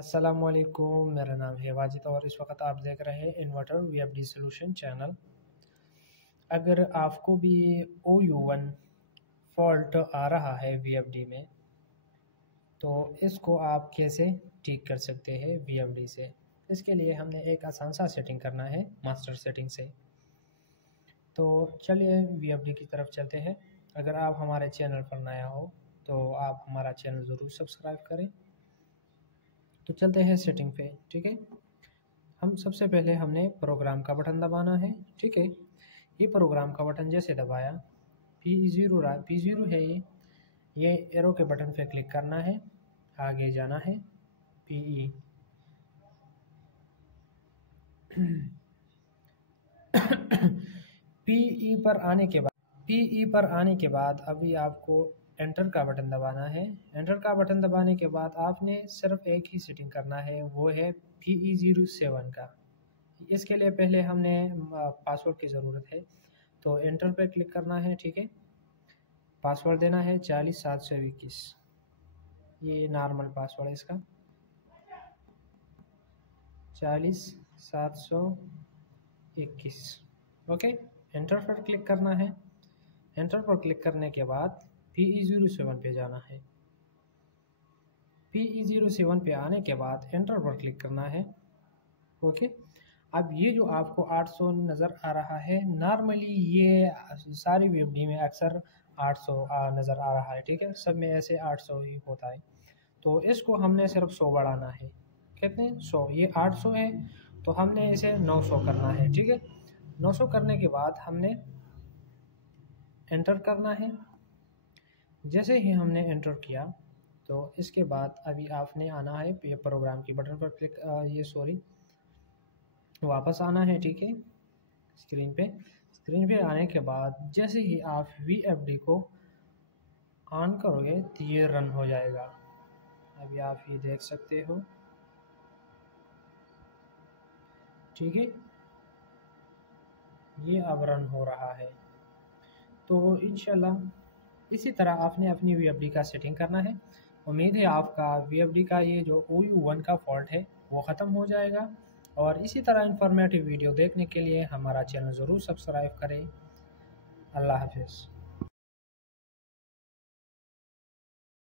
अस्सलामुअलैकुम, मेरा नाम है वाजिद और इस वक्त आप देख रहे हैं इन्वर्टर वीएफडी सॉल्यूशन चैनल। अगर आपको भी OU1 फॉल्ट आ रहा है वीएफडी में, तो इसको आप कैसे ठीक कर सकते हैं वीएफडी से। इसके लिए हमने एक आसान सा सेटिंग करना है मास्टर सेटिंग से। तो चलिए वीएफडी की तरफ चलते हैं। अगर आप हमारे चैनल पर नया हो तो आप हमारा चैनल ज़रूर सब्सक्राइब करें। तो चलते हैं सेटिंग पे, ठीक है। हम सबसे पहले हमने प्रोग्राम का बटन दबाना है, ठीक है। ये प्रोग्राम का बटन जैसे दबाया, P0 है ये एरो के बटन पे क्लिक करना है, आगे जाना है PE PE पर आने के बाद अभी आपको एंटर का बटन दबाना है। एंटर का बटन दबाने के बाद आपने सिर्फ एक ही सेटिंग करना है, वो है PE07 का। इसके लिए पहले हमने पासवर्ड की ज़रूरत है, तो एंटर पर क्लिक करना है, ठीक है। पासवर्ड देना है 40721, ये नॉर्मल पासवर्ड है इसका, 40721, ओके। एंटर पर क्लिक करना है। एंटर पर क्लिक करने के बाद PE07 पे जाना है। PE07 पे आने के बाद एंटर पर क्लिक करना है, ओके। अब ये जो आपको 800 नज़र आ रहा है, नॉर्मली ये सारी वीएफडी में अक्सर 800 नज़र आ रहा है, ठीक है। सब में ऐसे 800 ही होता है। तो इसको हमने सिर्फ 100 बढ़ाना है। कितने? 100। ये 800 है तो हमने इसे 900 करना है, ठीक है। 900 करने के बाद हमने एंटर करना है। जैसे ही हमने एंटर किया तो इसके बाद अभी आपने आना है ये प्रोग्राम की बटन पर क्लिक वापस आना है, ठीक है। स्क्रीन पे आने के बाद जैसे ही आप वीएफडी को ऑन करोगे तो ये रन हो जाएगा। अभी आप ये देख सकते हो, ठीक है। ये अब रन हो रहा है। तो इंशाल्लाह इसी तरह आपने अपनी वीएफडी का सेटिंग करना है। उम्मीद है आपका वीएफडी का ये जो OU1 का फॉल्ट है वो ख़त्म हो जाएगा। और इसी तरह इंफॉर्मेटिव वीडियो देखने के लिए हमारा चैनल ज़रूर सब्सक्राइब करें। अल्लाह हाफिज़।